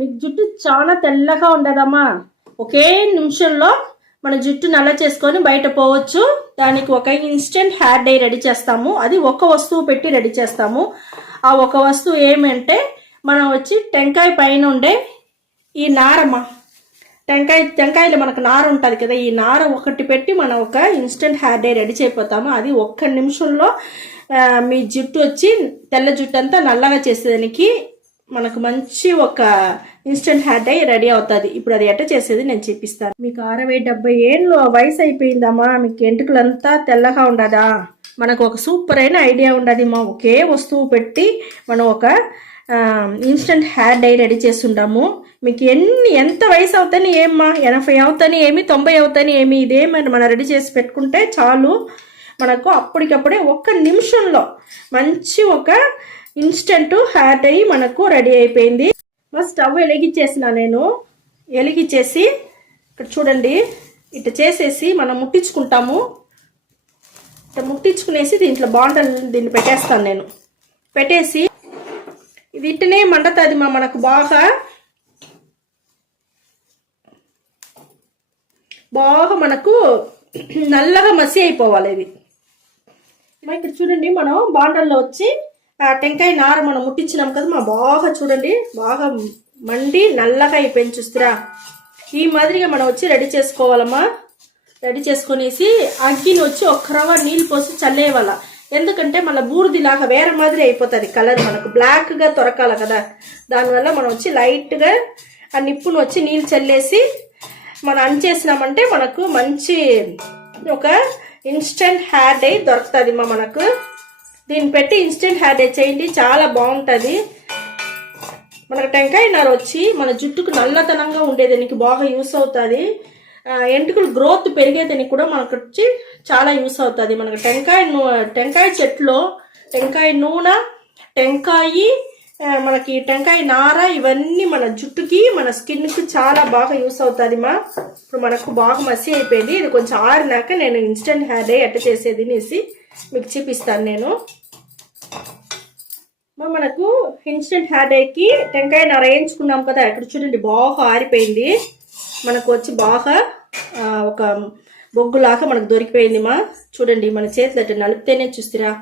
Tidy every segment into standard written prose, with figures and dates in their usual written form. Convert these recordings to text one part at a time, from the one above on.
మీకు జుట్టు చాలా తెల్లగా ఉండదమ్మా, ఒకే నిమిషంలో మన జుట్టు నల్ల చేసుకొని బయట పోవచ్చు. దానికి ఒక ఇన్స్టెంట్ హెయిర్ డై రెడీ చేస్తాము. అది ఒక వస్తువు పెట్టి రెడీ చేస్తాము. ఆ ఒక వస్తువు ఏమంటే మనం వచ్చి టెంకాయ పైన ఉండే ఈ నారమ్మ, టెంకాయలో మనకు నార ఉంటుంది కదా, ఈ నార ఒకటి పెట్టి మనం ఒక ఇన్స్టెంట్ హెయిర్ డై రెడీ చేయపోతాము. అది ఒక్క నిమిషంలో మీ జుట్టు వచ్చి తెల్ల జుట్టు అంతా నల్లగా చేసేదానికి మనకు మంచి ఒక ఇన్స్టెంట్ హెయిర్ డై రెడీ అవుతుంది. ఇప్పుడు అది ఎట్ట చేసేది నేను చూపిస్తాను. మీకు 60-70 ఏళ్ళు వయసు అయిపోయిందమ్మా, మీకు ఎంటుకలంతా తెల్లగా ఉండదా? మనకు ఒక సూపర్ అయిన ఐడియా ఉండదు. మా ఒకే వస్తువు పెట్టి మనం ఒక ఇన్స్టెంట్ హెయిర్ డై రెడీ చేస్తుంటాము. మీకు ఎంత వయసు అవుతాని ఏమ్మా, 80 అవుతాని ఏమి, 90 అవుతాని ఏమి, ఇదేమని మనం రెడీ చేసి పెట్టుకుంటే చాలు. మనకు అప్పటికప్పుడే ఒక్క నిమిషంలో మంచి ఒక ఇన్స్టెంట్ హెయిర్ డై మనకు రెడీ అయిపోయింది. స్టవ్ వెలిగించేసిన నేను, వెలిగించేసి ఇక్కడ చూడండి ఇట్లా చేసేసి మనం ముట్టించుకుంటాము. ఇట్లా ముట్టించుకునేసి దీంట్లో బాండల్ దీన్ని పెట్టేస్తాను నేను. పెట్టేసి ఇది ఇట్టనే మండుతుంది మనకు బాగా మనకు నల్లగా మసి అయిపోవాలి ఇది. ఇక్కడ చూడండి మనం బాండల్లో వచ్చి టెంకాయ నార మనం ముట్టించినాం కదా, బాగా చూడండి బాగా మండి నల్లగా అయిపోయింది చూస్తారా. ఈ మాదిరిగా మనం వచ్చి రెడీ చేసుకోవాలమ్మా. రెడీ చేసుకునేసి అగ్గిని వచ్చి ఒక రవ్వ నీళ్ళు పోసి చల్లేయాల. ఎందుకంటే మన బూడిదిలాగా వేరే మాదిరి అయిపోతుంది కలర్, మనకు బ్లాక్గా తొరకాల కదా. దానివల్ల మనం వచ్చి లైట్గా ఆ నిప్పును వచ్చి నీళ్ళు చల్లేసి మనం అంచేసినామంటే మనకు మంచి ఒక ఇన్స్టెంట్ హెయిర్ డై దొరుకుతుంది మనకు. దీన్ని పెట్టి ఇన్స్టెంట్ హెయిర్ డై చేయండి, చాలా బాగుంటుంది. మనకు టెంకాయ నార వచ్చి మన జుట్టుకు నల్లతనంగా ఉండేదానికి బాగా యూస్ అవుతుంది. ఎంటుకలు గ్రోత్ పెరిగేదానికి కూడా మనకు వచ్చి చాలా యూస్ అవుతుంది. మనకు టెంకాయ చెట్లో టెంకాయ నూనె, మనకి టెంకాయ నార ఇవన్నీ మన జుట్టుకి మన స్కిన్కి చాలా బాగా యూస్ అవుతుంది ఇప్పుడు మనకు బాగా మసి అయిపోయింది. ఇది కొంచెం ఆరినాక నేను ఇన్స్టెంట్ హెయిర్ డై ఎట్ట చేసేది అనేసి మీకు చూపిస్తాను నేను. మనకు ఇన్స్టెంట్ హెయిర్ డైకి టెంకాయ నార వేయించుకున్నాం కదా, ఇక్కడ చూడండి బాగా ఆరిపోయింది. మనకు వచ్చి బాగా ఒక బొగ్గులాగా మనకు దొరికిపోయింది చూడండి మన చేతులు అట్లా నలిపితేనే చూస్తారా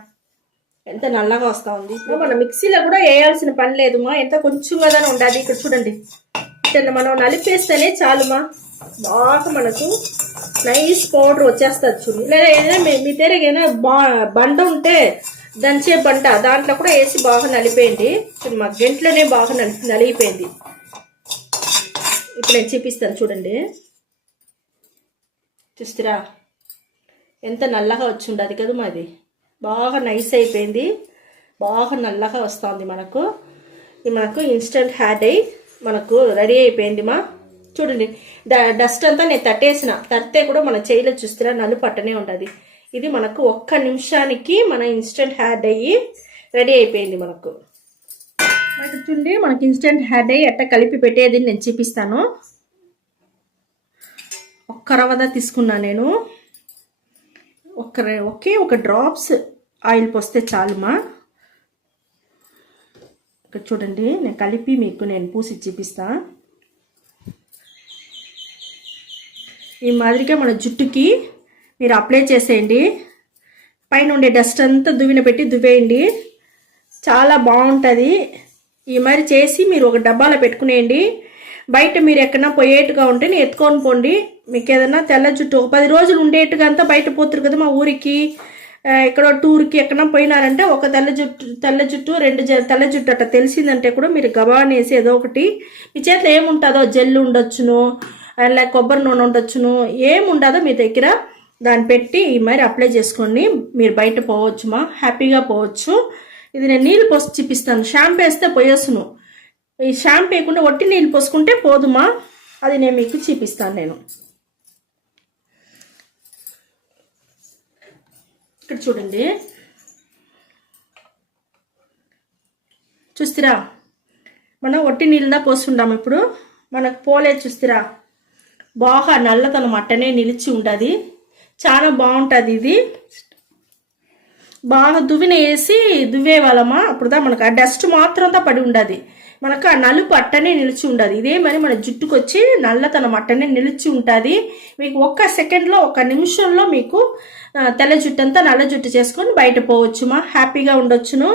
ఎంత నల్లగా వస్తూ ఉంది. మన మిక్సీలో కూడా వేయాల్సిన పని లేదు ఎంత కొంచెం కదా ఉండాలి. ఇక్కడ చూడండి ఇట్లా మనం నలిపేస్తేనే చాలుమా, బాగా మనకు నైస్ పౌడర్ వచ్చేస్తుంది. చూడు లేదా ఏదైనా మీ దగ్గర ఏదైనా బండ ఉంటే దంచే బండ దాంట్లో కూడా వేసి బాగా నలిపేయండి. మా గంటలోనే బాగా నలిగిపోయింది. ఇప్పుడు నేను చూపిస్తాను చూడండి, చూస్తారా ఎంత నల్లగా వచ్చి ఉండదు కదా మాది, బాగా నైస్ అయిపోయింది, బాగా నల్లగా వస్తుంది మనకు. ఇది మనకు ఇన్స్టెంట్ హెయిర్ డై మనకు రెడీ అయిపోయింది చూడండి. డస్ట్ అంతా నేను తట్టితే కూడా మన చేయిలో చూస్తారా నలుపు పట్టనే ఉంటుంది. ఇది మనకు ఒక్క నిమిషానికి మన ఇన్స్టెంట్ హెయిర్ డై రెడీ అయిపోయింది మనకు. చూడండి మనకి ఇన్స్టెంట్ హెయిర్ డై ఎట్ట కలిపి పెట్టేది నేను చూపిస్తాను. ఒక్క రవ్వదా తీసుకున్నా నేను, ఒకే ఒక డ్రాప్స్ ఆయిల్ పోస్తే చాలుమా. ఇక్కడ చూడండి నేను కలిపి మీకు నేను పూసి చూపిస్తా. ఈ మాదిరిగా మన జుట్టుకి మీరు అప్లై చేసేయండి. పైన ఉండే డస్ట్ అంతా దువ్వేయండి, చాలా బాగుంటుంది. ఈ మరి చేసి మీరు ఒక డబ్బాలో పెట్టుకునేయండి. బయట మీరు ఎక్కడన్నా పోయేట్టుగా ఉంటే నేను ఎత్తుకొని పోండి. మీకు ఏదన్నా తెల్ల జుట్టు ఒక 10 రోజులు ఉండేట్టుగా అంతా బయట పోతురు కదా, మా ఊరికి ఇక్కడ టూర్కి ఎక్కడన్నా పోయినారంటే ఒక తెల్ల జుట్టు 2 తెల్ల జుట్టు అట్లా తెలిసిందంటే కూడా మీరు గబానేసి ఏదో ఒకటి మీ చేతిలో ఏముంటుందో జెల్ ఉండొచ్చును, లేక కొబ్బరి నూనె ఉండొచ్చును, ఏముండదో మీ దగ్గర దాన్ని పెట్టి ఈ మరి అప్లై చేసుకొని మీరు బయట పోవచ్చు హ్యాపీగా పోవచ్చు. ఇది నేను నీళ్ళు పోసి చూపిస్తాను. షాంపూ వేస్తే పోయేసును, ఈ షాంపూ వేయకుండా ఒట్టి నీళ్ళు పోసుకుంటే పోదుమా, అది నేను మీకు చూపిస్తాను నేను. ఇక్కడ చూడండి చూస్తారా మనం ఒట్టి నీళ్ళదా పోసుకుంటాము. ఇప్పుడు మనకు పోలేదు చూస్తారా, బాగా నల్లతనం అట్టనే నిలిచి ఉంటుంది, చాలా బాగుంటుంది. ఇది బాగా దువ్విన వేసి దువ్వే వాళ్ళమా, అప్పుడుదా మనకు ఆ డస్ట్ మాత్రంతో పడి ఉండదు. మనకు ఆ నలుపు అట్టనే నిలిచి ఉండదు. ఇదే మరి మన జుట్టుకు వచ్చి నల్లతనం అట్టనే నిలిచి ఉంటుంది. మీకు ఒక్క సెకండ్లో, ఒక నిమిషంలో మీకు తెల్ల జుట్టు అంతా నల్ల జుట్టు చేసుకొని బయట పోవచ్చుమా, హ్యాపీగా ఉండొచ్చును.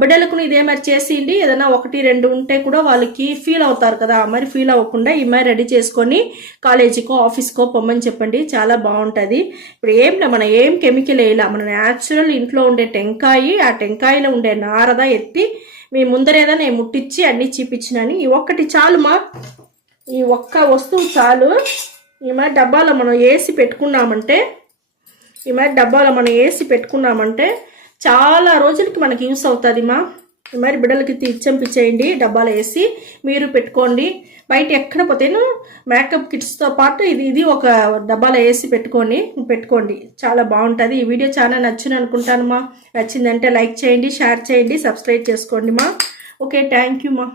బిడ్డలకు ఇదే మరి చేసిండి, ఏదైనా 1, 2 ఉంటే కూడా వాళ్ళకి ఫీల్ అవుతారు కదా, మరి ఫీల్ అవ్వకుండా ఈ మరి రెడీ చేసుకొని కాలేజీకో ఆఫీస్కో పొమ్మని చెప్పండి, చాలా బాగుంటుంది. ఇప్పుడు మనం ఏం కెమికల్ వేయాల, మన న్యాచురల్ ఇంట్లో ఉండే టెంకాయ, ఆ టెంకాయలో ఉండే నారద ఎత్తి మీ ముందరేదా నేను ముట్టించి అన్నీ చూపించినాను. ఈ ఒక్కటి చాలుమా, ఈ ఒక్క వస్తువు చాలు. ఈ మరి డబ్బాలో మనం వేసి పెట్టుకున్నామంటే చాలా రోజులకి మనకి యూస్ అవుతుంది మా. ఈ మరి బిడ్డలకి ఇచ్చంపించేయండి, డబ్బాలో వేసి మీరు పెట్టుకోండి. బయట ఎక్కడ పోతేను మేకప్ కిట్స్తో పాటు ఇది ఒక డబ్బాలో వేసి పెట్టుకోండి, చాలా బాగుంటుంది. ఈ వీడియో చాలా నచ్చింది అనుకుంటాను మా. నచ్చిందంటే లైక్ చేయండి, షేర్ చేయండి, సబ్స్క్రైబ్ చేసుకోండి మా. ఓకే, థ్యాంక్ యూ మా.